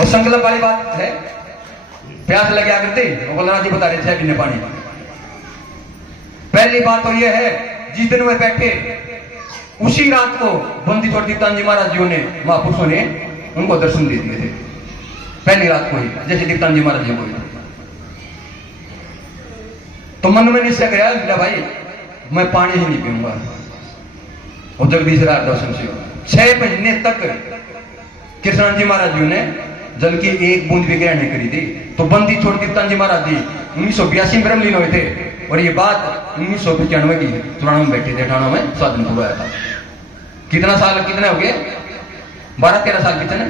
और संकल्प वाली बात है, प्यास लगे आकर थे मौलाना जी बता रहे 6 पीने पानी। पहली बात तो यह है, जिस दिन वे बैठे उसी रात को बंदी छोड़ दीप्तान जी महाराज जी ने, महापुरुषों ने उनको दर्शन दे दिए थे। पहली रात को ही जैसे दीप्तान जी महाराज जी को। तो मन में निश्चय किया भाई मैं पानी ही नहीं पीऊंगा। और जगदीश राय दर्शन से 6 महीने तक कृष्ण जी महाराज जी ने जल की एक बूंद भी ग्रहण नहीं करी थी। तो बंदी छोड़ दीप्तान जी महाराज जी 1982 में ब्रह्मलीन हुए थे और ये बात 1995 की 94 में बैठे थे, 98 में साधन पूरा था। कितना साल कितने हो गए, 12-13 साल कितने।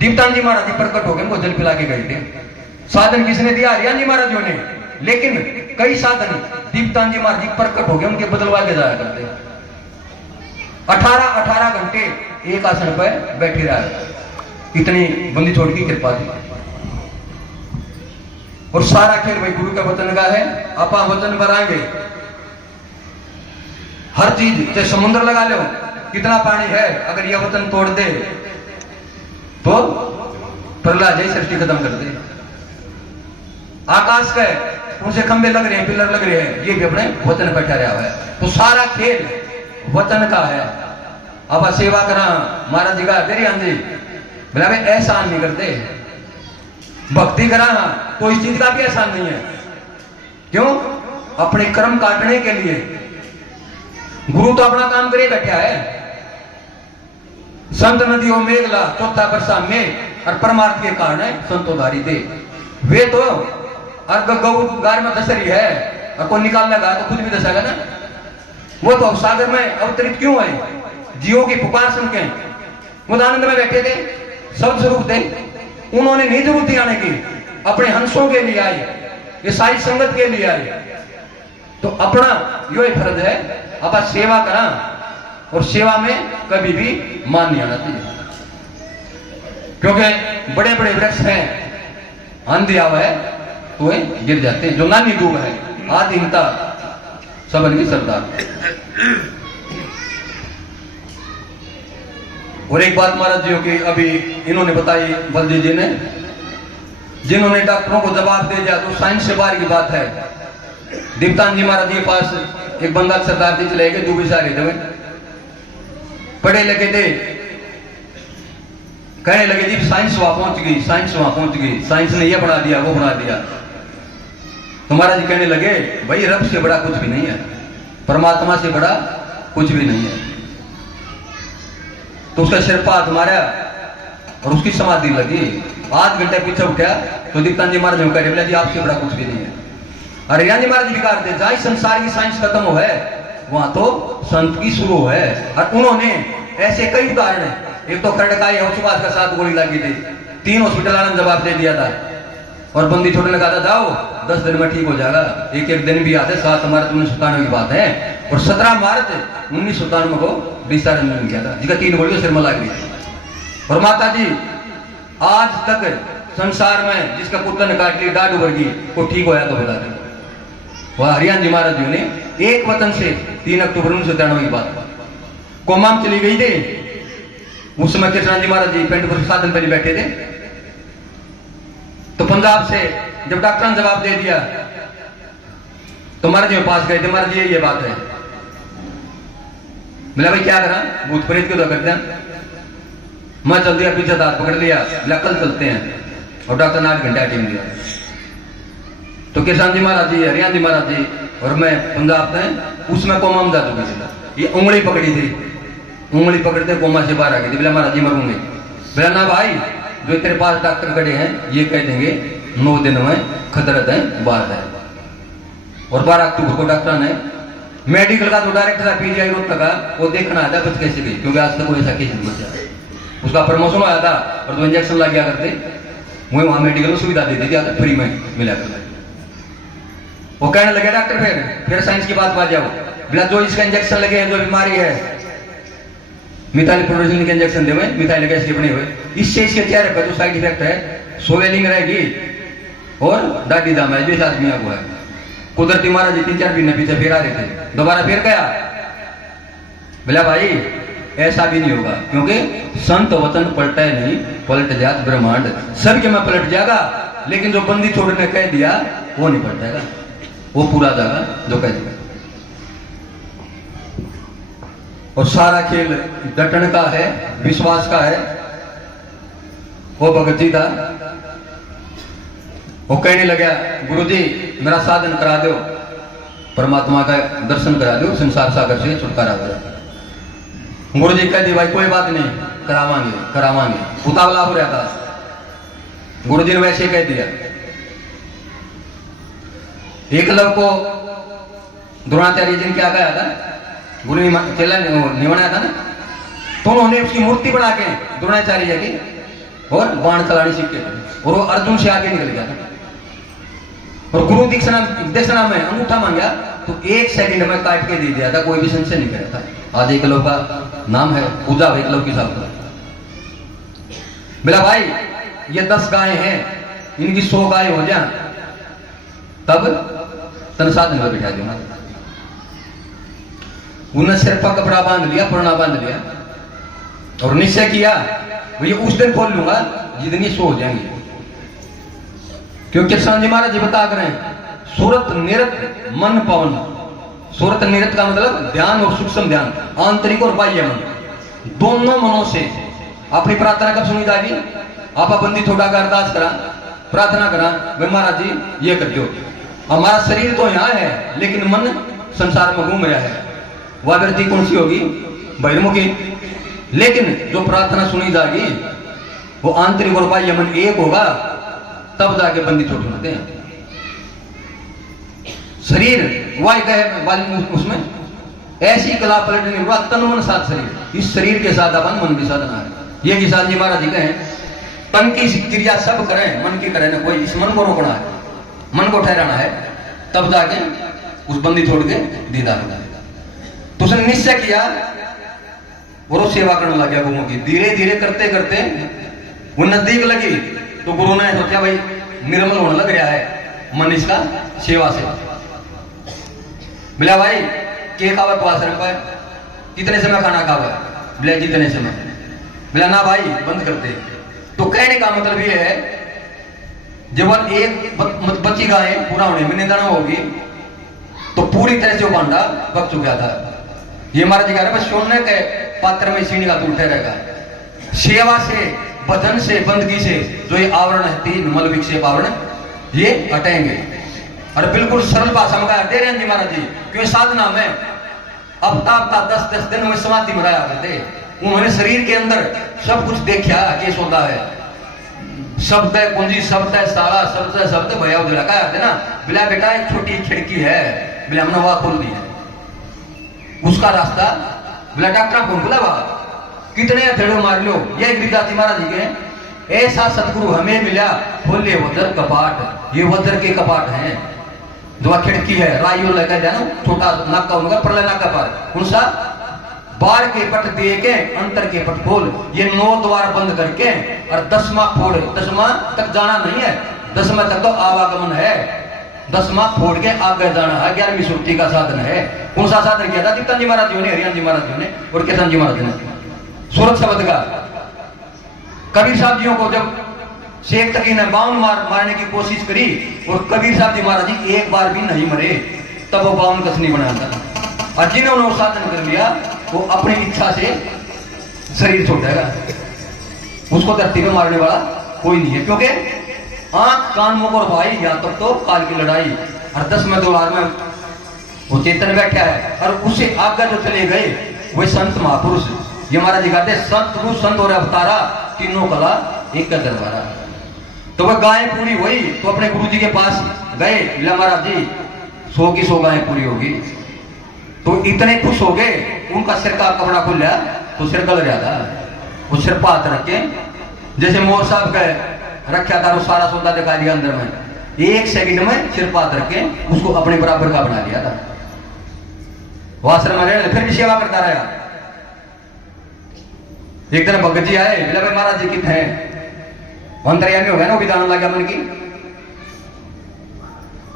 दीप्तान जी महाराज जी प्रकट हो गए, उनको जल पिला के गए थे। साधन किसने दिया, हरियाण जी महाराज जी ने। लेकिन कई साधन दीप्तान जी महाराज जी प्रकट हो गए, उनके बदलवा के जाया करते। 18 घंटे एक आसन पर बैठे रहा, इतनी बंदी छोड़ की कृपा थी। और सारा खेल भाई गुरु के वचन का है। आपा वचन बनाएंगे हर चीज, चाहे समुद्र लगा लो, कितना पानी है, अगर यह वचन तोड़ दे तो प्रहलाद जैसी सृष्टि खत्म कर दे। आकाश के उनसे खंबे लग रहे हैं, पिलर लग रहे हैं, ये भी अपने वचन पर ठहरा हुआ है। तो सारा खेल वचन का है। अब सेवा करा महाराज जी का तेरी आंधी बोला भाई एहसान नहीं करते, भक्ति करा तो इस चीज का भी एहसान नहीं है। क्यों, अपने कर्म काटने के लिए। गुरु तो अपना काम करे बैठा है। संत नदियों मेघला चौथा वर्षा में और परमार्थ के कारण है संतोधारी दे। वे तो अर्घ गौ गार में दस रही है और कोई निकाल लगा तो खुद भी दसेगा ना। वो तो सागर में अवतरित क्यों है, जीवों की पुकार सुन के वो आनंद में बैठे थे, सब स्वरूप थे। उन्होंने नहीं जरूरत आने की, अपने हंसों के लिए आए, ये सारी संगत के लिए आए। तो अपना यो फर्ज है, अपना सेवा करा और सेवा में कभी भी मान नहीं आना चाहिए। क्योंकि बड़े बड़े वृक्ष हैं, आंधी आवा है तो गिर जाते हैं। जो नानी दूब है आदिमता सबन की सरदार। और एक बात महाराज जी की अभी इन्होंने बताई बलदेव जी ने, जिन्होंने डॉक्टरों को जवाब दे दिया तो साइंस से बाहर की बात है। दीप्तान जी महाराज जी के पास एक बंदा सरदार जी चले गए, दूबी सारे थे, पढ़े लगे थे, कहने लगे जी साइंस वहां पहुंच गई, साइंस वहां पहुंच गई, साइंस ने ये बना दिया वो बना दिया। तो महाराज जी कहने लगे भाई रब से बड़ा कुछ भी नहीं है, परमात्मा से बड़ा कुछ भी नहीं है। तो उसका सिर पर हाथ मारा और उसकी समाधि लगी। आध घंटे पीछे उठा तो दीप्तान जी महाराज कह बोला जी आपसे बड़ा कुछ भी नहीं है। अरे हरियाण जी महाराज विकार थे, जहां संसार की साइंस खत्म हो है वहां तो संत की शुरू है। और उन्होंने ऐसे कई उदाहरण है। एक तो खड़काई है, सुभाष का 7 गोली लगी थी, 3 हॉस्पिटल वालों ने जवाब दे दिया था और बंदी छोड़ने लगा था, जाओ 10 दिन में ठीक हो जाएगा। एक दिन भी आते। 7 मार्च 1997 की बात है और 17 मार्च 1997 को डिस्चार्ज मिल गया था, जिसका 3 गोली सिर में लग गई। और माता जी आज तक संसार में जिसका पुत्र ने काट ली डाढ़ उभर गई वो ठीक होया तो बता दे। वह हरियाण जी महाराज जी ने एक वतन से 3 अक्टूबर 1993 की बात कोमा में चली गई थी। उस समय कृष्ण जी महाराज जी पेंट पर साधन पर बैठे थे। तो पंजाब से जब डॉक्टर ने जवाब दे दिया तो महाराज जी पास गए थे। महाराज जी ये बात है। मिला भाई क्या करा, भूत प्रेत क्यों करते हैं। मैं चल दिया, पीछे हाथ पकड़ लिया, कल चलते हैं। और डॉक्टर ने 8 घंटे टीम दिया। तो किसान जी महाराज जी, हरियाण जी महाराज जी और मैं पंजाब में उसमें कोमा में जा चुके थे। ये उंगली पकड़ी थी, उंगली पकड़ते कोमा से बाहर आ गई थी। बोला महाराज जी मरूंगे। बोला ना भाई, जो तेरे पास डॉक्टर खड़े हैं ये कह देंगे 9 दिन में खतरत है, बाहर है। और 12 अक्टूबर को डॉक्टर ने मेडिकल का जो डायरेक्टर था पीजीआई रोहतक का, वो देखना आया था बच कैसे गई, क्योंकि आज तक वो ऐसा केस नहीं बचा। उसका प्रमोशन आया था और 2 इंजेक्शन लग गया करते, वो वहां मेडिकल में सुविधा देती थी, फ्री में मिला करता। वो कहने लगे डॉक्टर फिर साइंस की बात आ जाओ। बोला जो इसका इंजेक्शन लगे है, जो बीमारी है मिथाइल प्रोडक्शन के इंजेक्शन देवे, मिथाइल गैस के बने हुए, इससे इसके चेहरे पर जो साइड इफेक्ट है स्वेलिंग रहेगी और दाढ़ी दाम है। जो आदमी को है कुदरती महाराज जी 3-4 महीने पीछे फिर आ रहे थे, दोबारा फिर गया। बोला भाई ऐसा भी नहीं होगा, क्योंकि संत वचन पलटे नहीं, पलट जात ब्रह्मांड। सबके में पलट जाएगा, लेकिन जो बंदी छोड़ने कह दिया वो नहीं पलटेगा, वो पूरा जाएगा जो कह दिया। और सारा खेल डटन का है, विश्वास का है। वो भगत जी था, वो कहने लगा गुरुजी मेरा साधन करा दो, परमात्मा का दर्शन करा दो, संसार सागर से छुटकारा हो जाए। गुरुजी कह दी भाई कोई बात नहीं, करावांगे करावांगे, उतावला हो रहा था। गुरुजी ने वैसे कह दिया। एकलव को द्रोणाचार्य जी ने क्या कहा था, गुरु चेला निवनाया था ना, तो उन्होंने उसकी मूर्ति बना के द्रोणाचार्य जी की और बाण चलानी सीखे थे, और वो अर्जुन से आगे निकल गया था। और गुरु दक्षिणा में अंगूठा मांगा तो 1 सेकंड में काट के दे दिया था, कोई भी संशय नहीं करा था। आज एकलव का नाम है, पूजा एकलव की साहब का। बोला भाई ये 10 गाय हैं, इनकी 100 गाय हो जाए तब तन साधन में बिठा दूंगा। उन्हें सिर पर कपड़ा बांध लिया, पुराना बांध लिया, और निश्चय किया भैया उस दिन खोल लूंगा जितनी 100 हो जाएंगी। क्योंकि कृष्ण जी महाराज जी बता कर रहे हैं, सूरत निरत मन पवन। सूरत निरत का मतलब ध्यान और सूक्ष्म ध्यान, आंतरिक और बाह्य मन, दोनों मनों से अपनी प्रार्थना कब सुनी जाएगी। आप बंदी थोड़ा का अरदास करा, प्रार्थना करा, भाई महाराज जी ये कर दो। हमारा शरीर तो यहाँ है, लेकिन मन संसार में घूम रहा है। वह वृत्ति कौन सी होगी, बहिर्मुखी। लेकिन जो प्रार्थना सुनी जाएगी वो आंतरिक और बाह्य मन एक होगा, तब जाके बंदी छोड़ सुनाते हैं। शरीर वाय कहे उसमें ऐसी कला पलटने हुआ, तन मन साथ शरीर, इस शरीर के साथ अपन मन भी साधना है। ये किसान जी महाराज जी कहें, तन की क्रिया सब करें, मन की करें ना कोई। इस मन को रोकना है, मन को ठहराना है, तब जाके उस बंदी छोड़ के दीदार हो जाएगा। तो उसने निश्चय किया और वो सेवा करने लग गया गुरुओं की। धीरे धीरे करते करते वो नजदीक लगी, तो गुरु ने सोचा भाई निर्मल होने लग रहा है मन इसका सेवा से। बोला भाई के खावा तो आश्रम पर, कितने समय खाना खावा, बोला जितने समय। बोला ना भाई बंद कर दे। तो कहने का मतलब ये है, जब एक बच्ची गाय पूरा होने में निदान होगी तो पूरी तरह से वो बांधा पक चुका था। ये महाराज जी कह रहे हैं सोने के पात्र में सीढ़ी का दूर ठहरेगा। सेवा से, भजन से, बंदगी से जो ये आवरण है, 3 मल विक्षेप आवरण, ये हटेंगे। और बिल्कुल सरल भाषा में दे रहे हैं जी महाराज जी, क्योंकि साधना में हफ्ता 10 दिन में समाधि में रहा करते। उन्होंने शरीर के अंदर सब कुछ देखा कैसे होता है। शब्द है कुंजी, शब्द है सारा, शब्द है शब्द भैया उजला का है ना। बिला बेटा एक छोटी खिड़की है, बिला हमने वहां खोल दी है, उसका रास्ता। बिला डॉक्टर कौन बोला वहां कितने हथेड़े मार लो। ये गिरिदास जी महाराज जी के ऐसा सतगुरु हमें मिला, खोले वज्र कपाट। ये वज्र के कपाट हैं, जो खिड़की है राइयो लगा जाना, छोटा नाका होगा प्रलय नाका पर, कौन सा बार के पट दे के अंतर के पट खोल। ये 9 द्वार बंद करके और 10वां फोड़, 10वां तक जाना नहीं है, 10वां तक तो आवागमन है, 10वां फोड़ के आगे जाना है। 11वीं सुरती का साधन है। कौन सा साधन किया था दीप्तन जी महाराज जी ने, हरियाण जी महाराज जी ने और किसान जी महाराज ने। सूरत शब्द का कबीर साहब जियों को जब शेख तकी ने 52 मारने की कोशिश करी और कबीर साहब जी महाराज जी एक बार भी नहीं मरे, तब वो 52 कसनी बनाया था। और जिन्होंने वो साधन कर लिया वो अपनी इच्छा से शरीर छोड़ देगा, उसको धरती पे मारने वाला कोई नहीं है। क्योंकि आंख कान मुंह और भाई, यहां तक तो काल की लड़ाई। और 10 में 2 में वो चेतन बैठा है, और उससे आगे जो चले गए वे संत महापुरुष। ये महाराज जी कहते सतगुरु संत और अवतारा, तीनों कला एक का दरबारा। तो वह गाय पूरी हुई तो अपने गुरु जी के पास गए, बोला महाराज जी 100 की 100 गायें पूरी होगी। तो इतने खुश हो गए, उनका सिर का कपड़ा खुल तो सिर गल रहा था। वो सिर पर हाथ रखे, जैसे मोर साहब का रखा था, वो सारा सौदा दिखा दिया अंदर में, 1 सेकंड में सिर पर हाथ रखे उसको अपने बराबर का बना लिया था। वो आश्रम में रहे, फिर भी सेवा करता रहा। एक दिन भगत जी आए, बोला भाई महाराज जी कितने हैं, अंतर्यामी हो गया ना, वो भी जानने लगा मन की।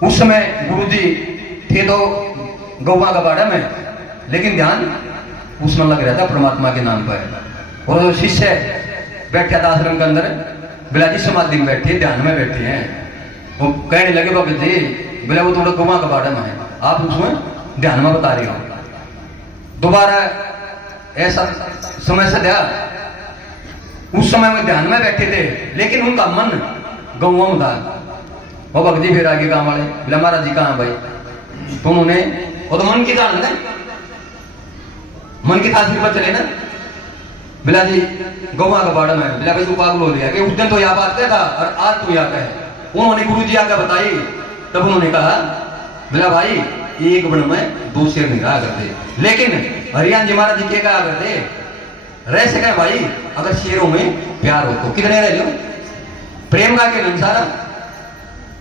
उस समय गुरु जी थे तो गौवा का बाड़ा में, लेकिन ध्यान उसमें लग रहा था परमात्मा के नाम पर। और जो शिष्य बैठा था आश्रम के अंदर, बिलाजी समाधि में बैठे, ध्यान में बैठे हैं, वो कहने लगे भगत जी, बिला वो थोड़ा गुमा का बारे में है, आप उसमें ध्यान में बता रहे हो। दोबारा ऐसा समय से दिया, उस समय में ध्यान में बैठे थे, लेकिन उनका मन गौवा में था। वो भगत जी फिर आगे गांव वाले, बिला महाराज जी कहाँ भाई, तो उन्होंने, वो तो मन की जान है, मन की तासीर पर चले ना, बिला जी गौवा का बाड़ा में, बिला भाई तू पागल हो गया कि उस दिन तो यह बात कहता और आज तू यहाँ कहे। उन्होंने गुरु जी आगे बताई, तब उन्होंने कहा बिला भाई एक वन में दो शेर नहीं रहा करते, लेकिन हरियाणा जी महाराज जी क्या कहा करते, रह सके भाई अगर शेरों में प्यार हो तो कितने रह लो, प्रेम का के सारा,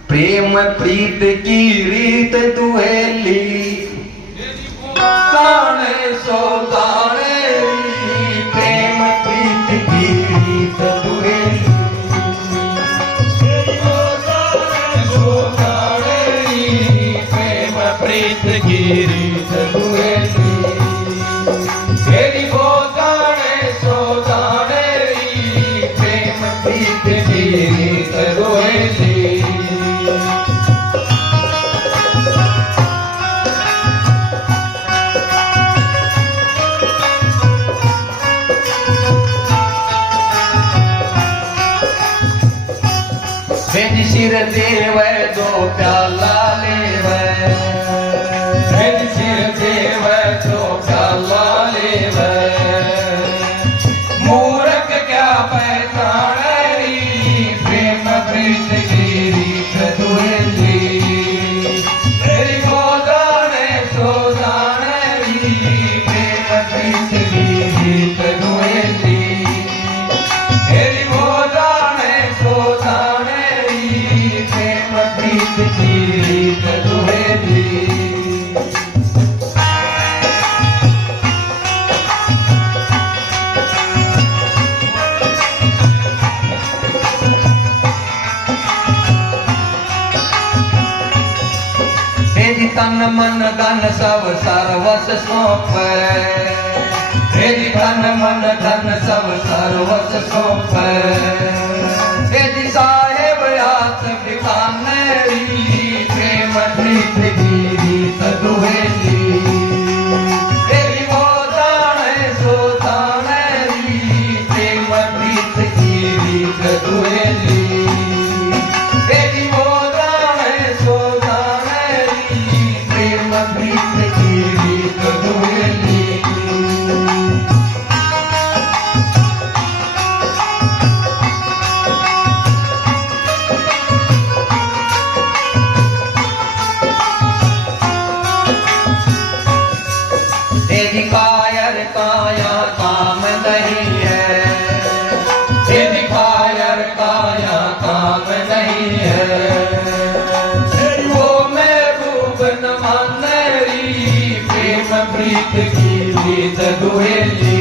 प्रेम प्रीत की रीत दुहेली ताने सो ताने, प्रेम प्रीत की रीत दुहेली सो ताने, प्रेम प्रीत की रीत दुहेली, तेरी वो ताने सो ताने, प्रेम प्रीत की रीत दुहेली। सिर देव दो प्याला लेवे, सिर देव दो प्याला लेवे, मूर्ख क्या पहचाने, प्रेम प्रीत की रीत दुहेली, तेरी गोदाने सो जाने, प्रेम प्रीत की रीत दुहेली, तेरी गोदाने सो जाने, प्रेम प्रीत की रीत दुहेली। तेरी तन मन धन सब सर्वस सौंप, तेरी तन मन धन सब सर्वस सौंप, तेरी साहेब हाथ बिठाने, प्रेम प्रीत की रीत दुहेली, तेरी वो जाने सो जाने, प्रेम प्रीत की रीत दुहेली, तेरी वो जाने सो जाने, प्रेम प्रीत की रीत दुहेली। तेरी कायर काया काम नहीं है, तेरी कायर काया काम नहीं है, वो महबूब न माने, प्रेम प्रीत की रीत दुहेली,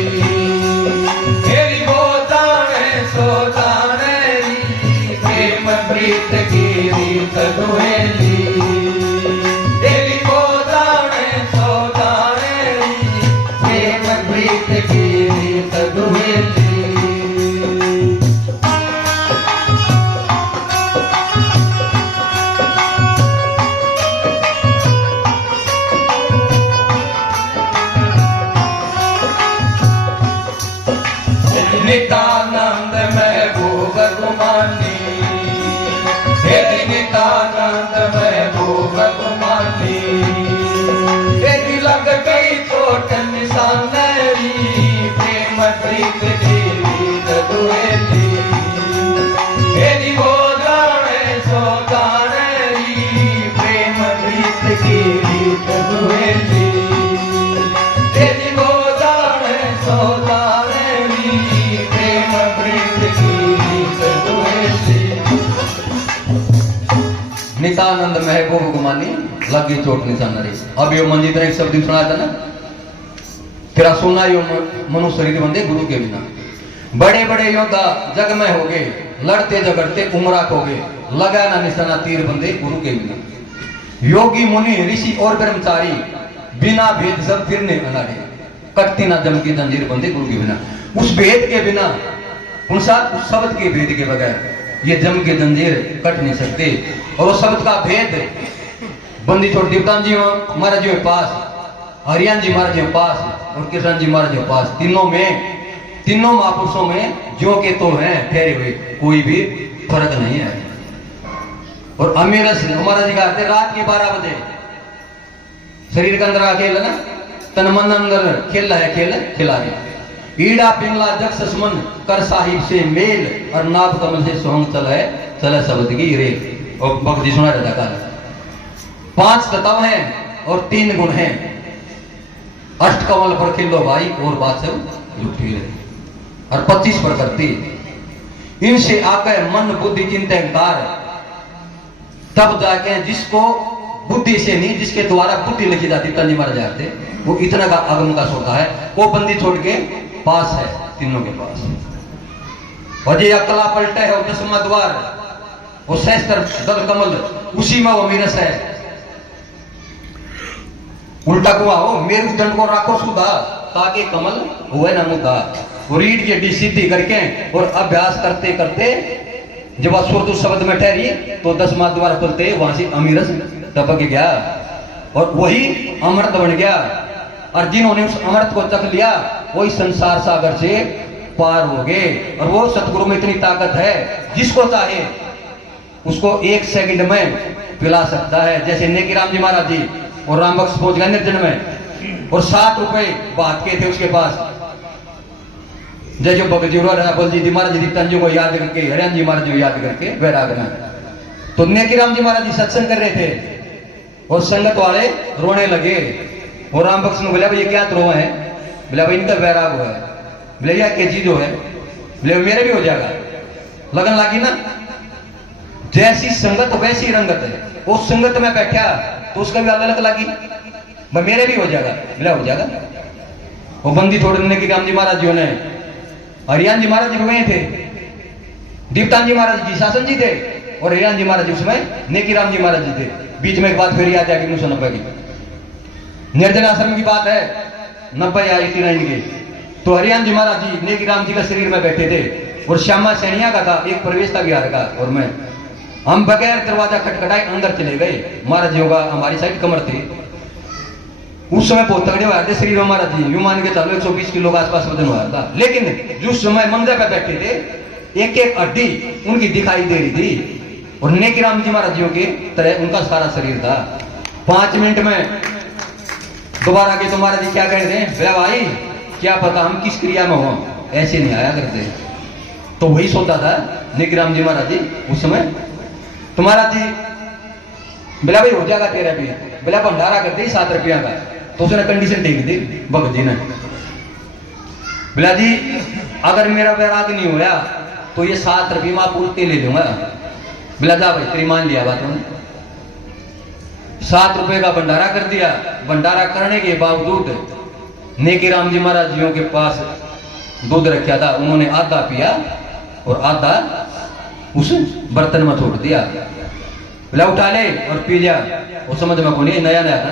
तेरी वो जाने सो जाने, प्रेम प्रीत की रीत दुहेली, तेरी वो जाने सो जाने, प्रेम प्रीत की रीत दुहेली। नित्यानंद महबूब गुमानी, तेरी नित्यानंद महबूब गुमानी, तेरी लग गई चोट निशानेरी, प्रेम प्रीत की रीत दुहेली, तेरी वो जाने सो जाने, प्रेम प्रीत की रीत दुहेली, तेरी वो जाने सो जाने, प्रेम प्रीत की रीत दुहेली। नित्यानंद महबूब गुमानी लगी चोट निशान रे। अब यो मंजित ने एक शब्द सुना था ना, तेरा सोना यो मनु शरीर बंदे गुरु के बिना। बड़े बड़े योद्धा जग में हो गए, लड़ते झगड़ते उमरा खो गए, लगा ना निशाना तीर बंदे गुरु के बिना। योगी मुनि ऋषि और ब्रह्मचारी बिना भेद सब फिरने अनाड़े, कटती ना जम की जंजीर बंदी गुरु के बिना। उस भेद के बिना, उन साथ उस शब्द के भेद के बगैर ये जम के जंजीर कट नहीं सकते। और वो शब्द का भेद बंदी छोड़ देवतान जी महाराज जी के पास, हरियाण जी महाराज जी के पास और किशन जी महाराज जी के पास, तीनों महापुरुषों में जो के तो हैं ठहरे हुए, कोई भी फर्क नहीं है। और अमीरस महाराज जी कहते रात के 12 बजे शरीर के अंदर का खेल है ना, तन मन अंदर खेल है, खेल खिला है। ईड़ा पिंगला जग ससमन कर साहिब से मेल, और नाभ कमल से सोहंग चले शब्द की रेल। और भक्त जी सुना रहता काल 5 तत्व हैं और 3 गुण हैं। अष्ट कमल पर खेलो भाई और बात सब झूठी रहे, और 25 पर करती। इनसे आकर मन बुद्धि चिंतन अहंकार, तब जाके जिसको बुद्धि से नहीं, जिसके द्वारा बुद्धि लिखी जाती तंजी मर जाते, वो इतना का अगम का सोता है, वो बंदी छोड़ के पास है, तीनों के पास। और ये अकला पलटा है, 10वां द्वार, वो सहस्त्र दल कमल, उसी में वो मीरस है। उल्टा कुआ हो मेरु दंड को राखो सुधा, ताकि कमल हुए न मुद्दा। वो रीढ़ की हड्डी सीधी करके और अभ्यास करते करते जब वह सुरदु शब्द में ठहरी तो 10वां द्वार खुलते, वहां से अमीरस टपक गया और वही अमृत बन गया। और जिन्होंने उस अमृत को चख लिया वही संसार सागर से पार हो गए। और वो सतगुरु में इतनी ताकत है, जिसको चाहे उसको 1 सेकंड में पिला सकता है। जैसे नेकी राम जी महाराज जी और राम बख्श पहुंच गए निर्जन में, और 7 रुपए बात के थे उसके पास। जय जो भगत जी बल जी महाराज जी तंजू को याद करके, हरियाण जी महाराज जी को याद करके वैराग में, तो नेकी राम जी महाराज जी सत्संग कर रहे थे और संगत वाले रोने लगे। और राम बख्श ने बोला भाई ये क्या रो है? बोला भाई इनका वैराग हुआ है। बोले यार क्या चीज हो है? बोले मेरे भी हो जाएगा। लगन लगी ना, जैसी संगत वैसी रंगत है। उस संगत में बैठा तो उसका भी अलग लगी, मेरे भी हो जाएगा। बोला हो जाएगा। वो बंदी छोड़ने की राम जी महाराज जी ने, हरियाण जी महाराज जी गए थे, दीप्तान जी महाराज जी शासन जी थे, और हरियाण जी महाराज जी उसमें नेकी राम जी महाराज जी थे। बीच में एक बात फिर याद आएगी 1990 की निर्जन आश्रम की बात है, 90 या 89 की। तो हरियाण जी महाराज जी नेकी राम जी का शरीर में बैठे थे और श्यामा सैनिया का था, एक प्रवेश था बिहार का, और मैं हम बगैर दरवाजा खटखटाए अंदर चले गए। महाराज जी होगा हमारी साइड कमर थे। उस समय बहुत तगड़े हुआ थे शरीर में महाराज जी, यूं मान के चलो 120 किलो का आसपास वजन हुआ था। लेकिन जिस समय मंदिर पे बैठे थे एक एक हड्डी उनकी दिखाई दे रही थी, और नेकी राम जी महाराज जी के तरह उनका सारा शरीर था। 5 मिनट में दोबारा के तुम्हारा जी क्या कह रहे हैं? भाई क्या पता हम किस क्रिया में हो, ऐसे नहीं आया करते। तो वही सोता था नेकी राम जी महाराज जी उस समय। तुम्हारा जी बोला भाई हो जाएगा तेरा भी। बोला भंडारा कर दे 7 रुपया का। तो उसने कंडीशन ठीक दी भगत जी ने। बोला जी अगर मेरा वैराग नहीं होया तो ये 7 रुपये में आप उल्टे ले लूंगा। बोला जा भाई तेरी मान लिया बात उन्होंने। 7 रुपए का भंडारा कर दिया। भंडारा करने के बावजूद नेकी राम जी महाराज जियों के पास दूध रखा था, उन्होंने आधा पिया और आधा उस बर्तन में छोड़ दिया। बोला उठा ले और पी लिया। वो समझ में कौन नया नया था।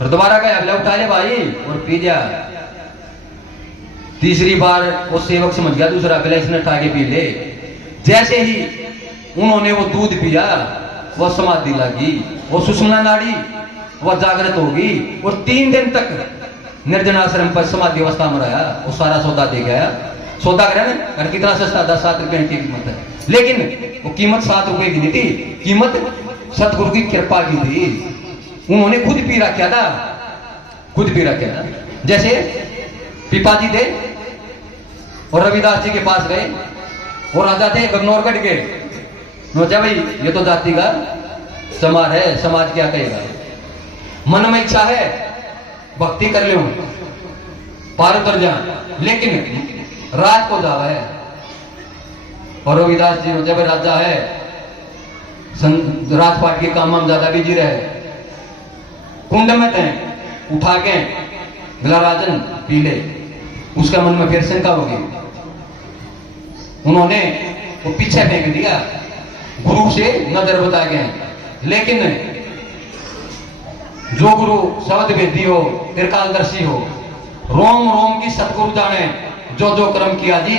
और दोबारा गया, बोला उठा ले भाई और पी लिया। तीसरी बार वो सेवक समझ गया दूसरा, बोला इसने उठा के पी ले। जैसे ही उन्होंने वो दूध पिया वो समाधि लगी, वो सुषुम्ना नाड़ी वो जागृत होगी, और 3 दिन तक निर्जन आश्रम पर समाधि अवस्था में रहा। वो सारा सौदा दे गया। सौदा करे ना, और कितना सस्ता 10-7 रुपए की कीमत है, लेकिन वो कीमत 7 रुपए की नहीं थी, कीमत सतगुरु की कृपा की थी। उन्होंने खुद पी रखा था, खुद पी रखा था। जैसे पिताजी थे और रविदास जी के पास गए, और राजा थे गगनौरगढ़ के। सोचा भाई ये तो जाति का समाज है, समाज क्या कहेगा। मन में इच्छा है भक्ति कर लो, पार उतर जा, लेकिन रात को जावा है। और रविदास जी जब राजा है राजपाट के काम में ज्यादा बिजी रहे, कुंड में थे उठा के बोला राजन पी ले। उसका मन में फिर शंका होगी। उन्होंने वो पीछे फेंक दिया। गुरु से नजर बता गए, लेकिन जो गुरु शब्द वेदी हो, त्रिकालदर्शी हो, रोम रोम की सतगुरु जाने जो जो कर्म किया जी,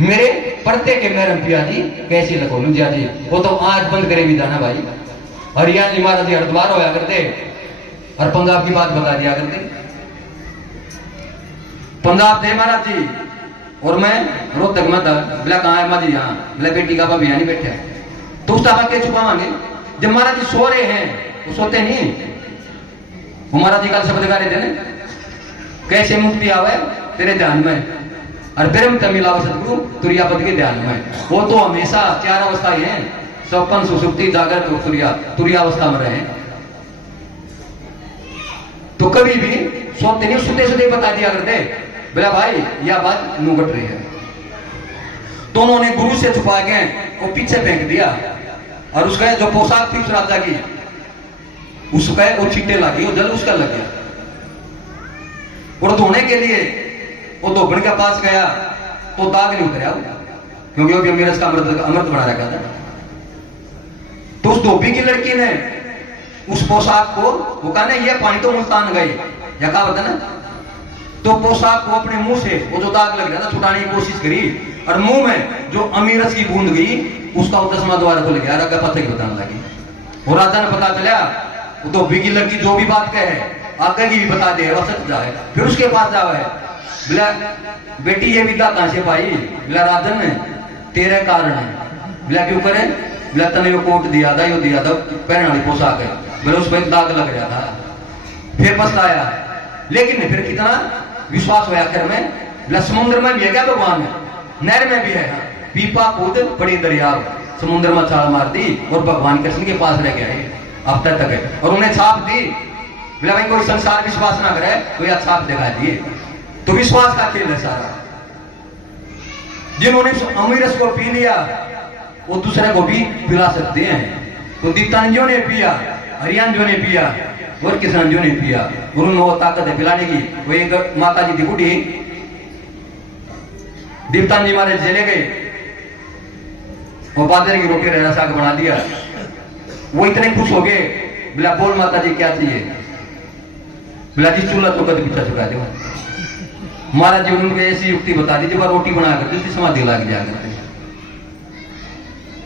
मेरे परते के मेरम पिया जी, कैसी लगो लुंजिया जी। वो तो आज बंद करे भी जाना भाई। हरियाणा जी महाराज जी हरिद्वार होया करते और पंजाब की बात बता दिया करते। पंजाब थे महाराज जी और मैं रोहतक में था। बोला कहाँ है माँ जी? यहाँ। बोला बेटी का बाबा यहाँ नहीं बैठे। तो उस टापा के छुपावांगे? जब महाराज जी सो रहे हैं वो सोते नहीं। वो महाराज जी कल शब्द गा रहे थे ना, कैसे मुक्ति आवे तेरे ध्यान में, और ब्रह्म तमिला सतगुरु तुरियापद के ध्यान में। वो तो हमेशा चार अवस्थाएं हैं, स्वप्न सुसुप्ति जागृत और तुरियावस्था में रहे। तो कभी भी सोते नहीं, सुते सुते बता दिया करते। बोला भाई यह बात नुगट रही है। तो उन्होंने गुरु से छुपा के वो पीछे फेंक दिया और उसका जो पोशाक थी उस राजा की, उसका वो छींटे लगी, वो जल उसका लग गया। और धोने के लिए वो धोबन के पास गया तो दाग नहीं उतरा, क्योंकि वो भी अमीरस का अमृत बना रखा था। तो उस धोबी की लड़की ने उस पोशाक को, वो कहा ना ये पानी तो मुल्तान गए या कहा बता ना, तो पोशाक को अपने मुंह से वो जो दाग लग रहा था छुटाने की कोशिश करी और मुंह में जो अमीरस की बूंद गई उसका उतसमा द्वारा खुल गया, रगा पत्थर की बताने लगी। वो राजा ने पता चला वो धोबी की लड़की जो भी बात कहे आगे की भी बता दे, वसत जाए। फिर उसके पास जावे, बोला बेटी ये विद्या कहां से पाई? बोला राजन ने तेरे कारण है। बोला क्यों करे? बोला तने वो कोट दिया था, यो दिया था पहनने वाली पोशाक है। बोले उस पर दाग लग रहा था। फिर पछताया, लेकिन फिर कितना विश्वास हुआ आखिर में। बोला समुद्र में भी है क्या भगवान? नहर में भी है। पीपा कूद पड़ी दरिया, समुद्र में छाल मार दी और भगवान कृष्ण के पास रह गया अब तक है। और उन्हें छाप दी। बोला भाई कोई संसार विश्वास ना करे तो यह छाप दिखा दिए। तो विश्वास का खेल है सारा। जिन्होंने अमीरस को पी लिया वो दूसरे को भी पिला सकते हैं। तो दीप्तांजो ने पिया, हरियाणा ने पिया और किसान जो ने पिया। उन्होंने वो ताकत है पिलाने की। वो एक माता जी थी बूढ़ी, दीप्तान जी महाराज चले गए, वो बाजरे की रोटी रहना साग बना दिया। वो इतने खुश हो गए। बोला बोल माता जी क्या चाहिए? बोला जी चूल्हा तो कभी पीछा छुड़ा दो। महाराज जी उन्होंने ऐसी युक्ति बता दी जब रोटी बनाकर दूसरी समाधि लाग जाया करते।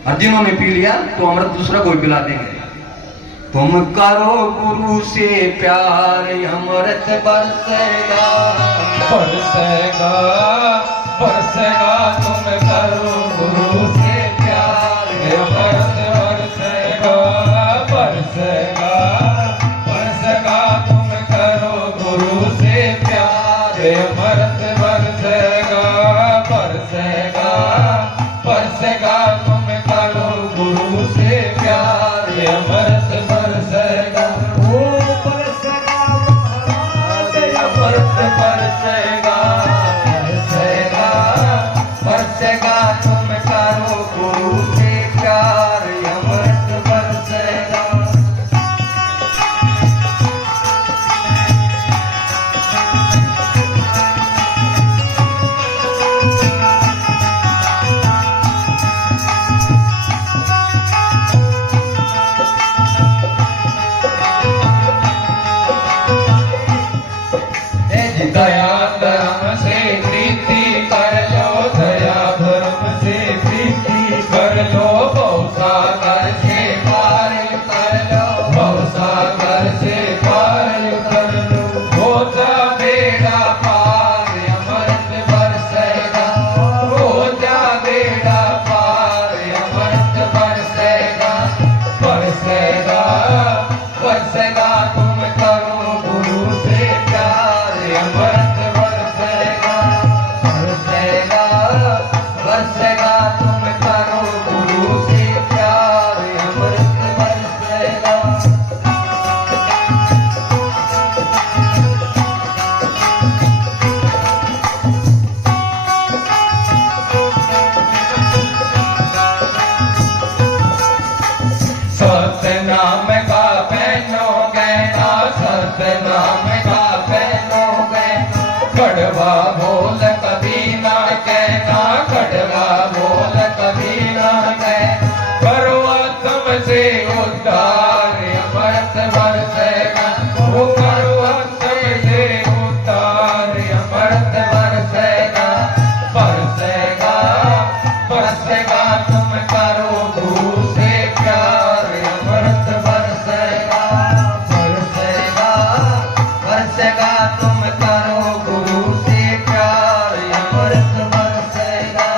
और जिन्होंने पी लिया तो अमृत दूसरा कोई पिला देंगे। तुम करो गुरु से प्यार अमृत बरसेगा, बरसेगा बरसेगा। तुम करो गुरु से प्यार अमृत बरसेगा, बरसेगा बरसेगा। तुम करो गुरु से प्यार अमृत बरसेगा, बरसेगा बरसेगा। तुम करो गुरु से प्यार अमृत बरसेगा। ओ बरसेगा अमृत बरसेगा, बरसेगा बरसेगा। तुम करो गुरु से प्यार अमृत बरसेगा। दया धर्म से प्रीति कर लो, दया धर्म से प्रीति कर लो। भवसागर से पार कर लो, भवसागर से पार कर लो। हो जा बेड़ा पार अमृत बरसेगा, हो जा बेड़ा पार अमृत बरसेगा, बरसेगा बरसेगा। तुम करो गुरु से प्यार अमृत बरसेगा, बरसेगा बरसेगा। तुम करो गुरु से प्यार अमृत बरसेगा। सतनाम का पहनो गहना, सतनाम का पहनो गहना। कड़वा बोल कभी ना कहना, कड़वा बोल कभी ना कहना। करो आत्म से उद्धार अमृत बरसेगा, वो करो आत्म से उद्धार तुम करो गुरु से प्यार अमृत बरसेगा बरसेगा बरसेगा तुम करो गुरु से प्यार अमृत बरसेगा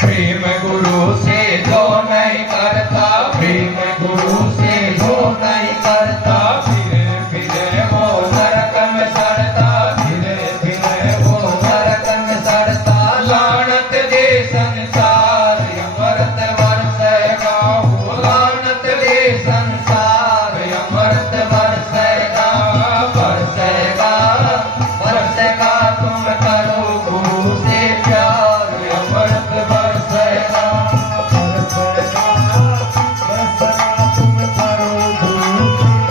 प्रेम गुरु से जो नहीं करता प्रेम गुरु से जो नहीं करता फिरे फिरे वो नरक में सड़ता फिरे फिरे वो नरक में सड़ता लानत दे संसार अमृत बरसेगा वो लानत दे संसार अमृत बरसेगा बरसेगा बरसेगा तुम करो गुरु से प्यार अमृत बरसेगा बरसेगा बरसेगा तुम करो गुरु से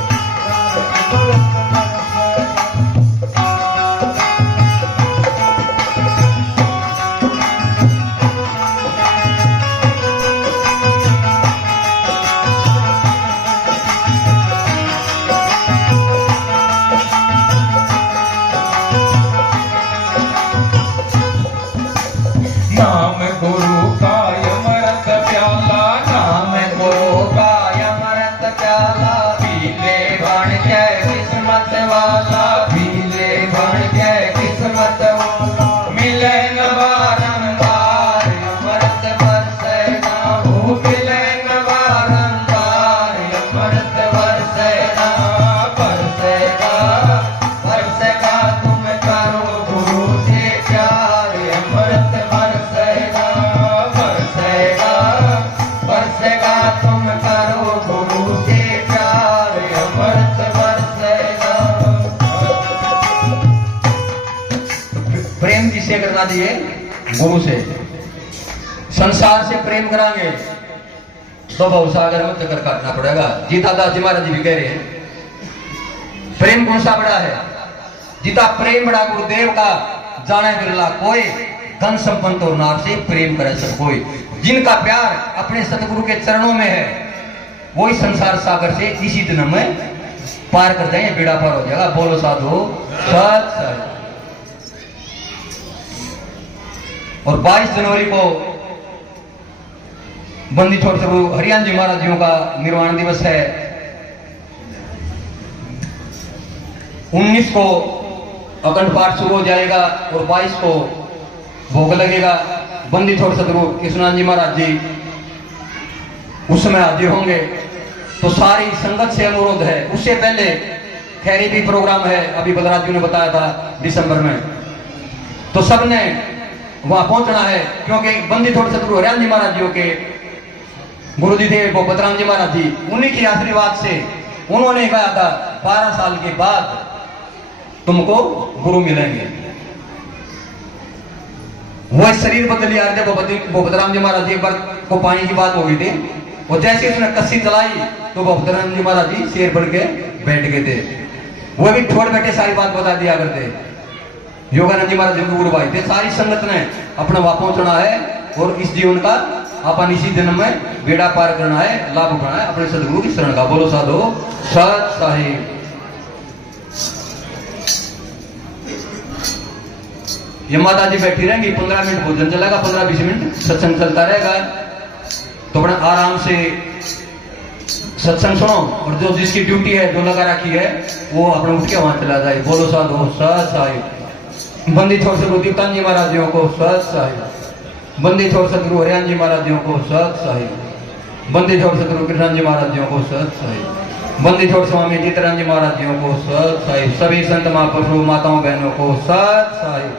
नाम गुरु का अमृत प्याला नाम गुरु का अमृत प्याला पीले बन के किस्मत वाला पीले बन के किस्मत वाला मिले न बारंबार अमृत बरसेगा वो मिले न बारंबार अमृत बरसेगा बरसेगा बरसेगा तुम करो गुरु से प्यार अमृत बरसेगा बरसेगा बरसेगा तुम करो गुरु से प्यार अमृत बरसेगा प्रेम किससे करना चाहिए? गुरु से। संसार से प्रेम करांगे तो भवसागर में चक्कर काटना पड़ेगा। जीता दास जी महाराज जी भी कह रहे हैं प्रेम कौन सा बड़ा है? जीता प्रेम बड़ा गुरुदेव का जाने बिरला कोई, धन संपन्न और नार से प्रेम करे सब कोई। जिनका प्यार अपने सतगुरु के चरणों में है वही संसार सागर से इसी दिन में पार कर जाएंगे, बेड़ा पार हो जाएगा। बोलो साधु सत सत। और 22 जनवरी को बंदी छोड़ सतगुरु हरियाण जी महाराज जियों का निर्वाण दिवस है। 19 को अखंड पाठ शुरू हो जाएगा और 22 को भोग लगेगा। बंदी छोड़ सतगुरु कृष्णानंद जी महाराज जी उस समय हाजिर होंगे। तो सारी संगत से अनुरोध है, उससे पहले खैरी भी प्रोग्राम है, अभी बलराज जी ने बताया था दिसंबर में। तो सबने वहां पहुंचना है क्योंकि बंदी छोड़ सतगुरु हरियाण जी महाराज जी के गुरु जी थे भोपतराम जी महाराज जी, उन्हीं के आशीर्वाद से उन्होंने कहा था 12 साल के बाद तुमको गुरु मिलेंगे। वो शरीर बदल लिया थे भोपतराम जी महाराज जी। एक बार को पानी की बात हो गई थी और जैसे उसने कस्सी चलाई तो भोपतराम जी महाराज जी शेर बन के बैठ गए थे। वो भी छोड़ बैठे सारी बात बता दिया करते। योगानंद जी महाराज जी गुरु भाई थे। सारी संगत ने अपना वहां पहुंचना है और इस जीवन का अपन इसी जन्म में बेड़ा पार करना है, लाभ उठाना है अपने सदगुरु की शरण का। बोलो साधो सत साहिब। ये माता जी बैठी रहेंगी, 15 मिनट भोजन चलेगा, 15-20 मिनट सत्संग चलता रहेगा। तो बड़ा आराम से सत्संग सुनो और जो जिसकी ड्यूटी है जो लगा रखी है वो अपने उठ के वहां चला जाए। बोलो साधु सत साहिब। बंदी छोड़ सतगुरु दीप्तान जी महाराज जियों को सत साहिब। बंदी छोड़ सतगुरु हरियाण जी महाराज जियों को सत साहिब। बंदी छोड़ सतगुरु कृष्ण जी महाराज जियों को सत साहिब। बंदी छोड़ स्वामी जीतराम जी महाराज जियों को सत साहिब। सभी संत महापुरुषों माताओं बहनों को सत साहिब।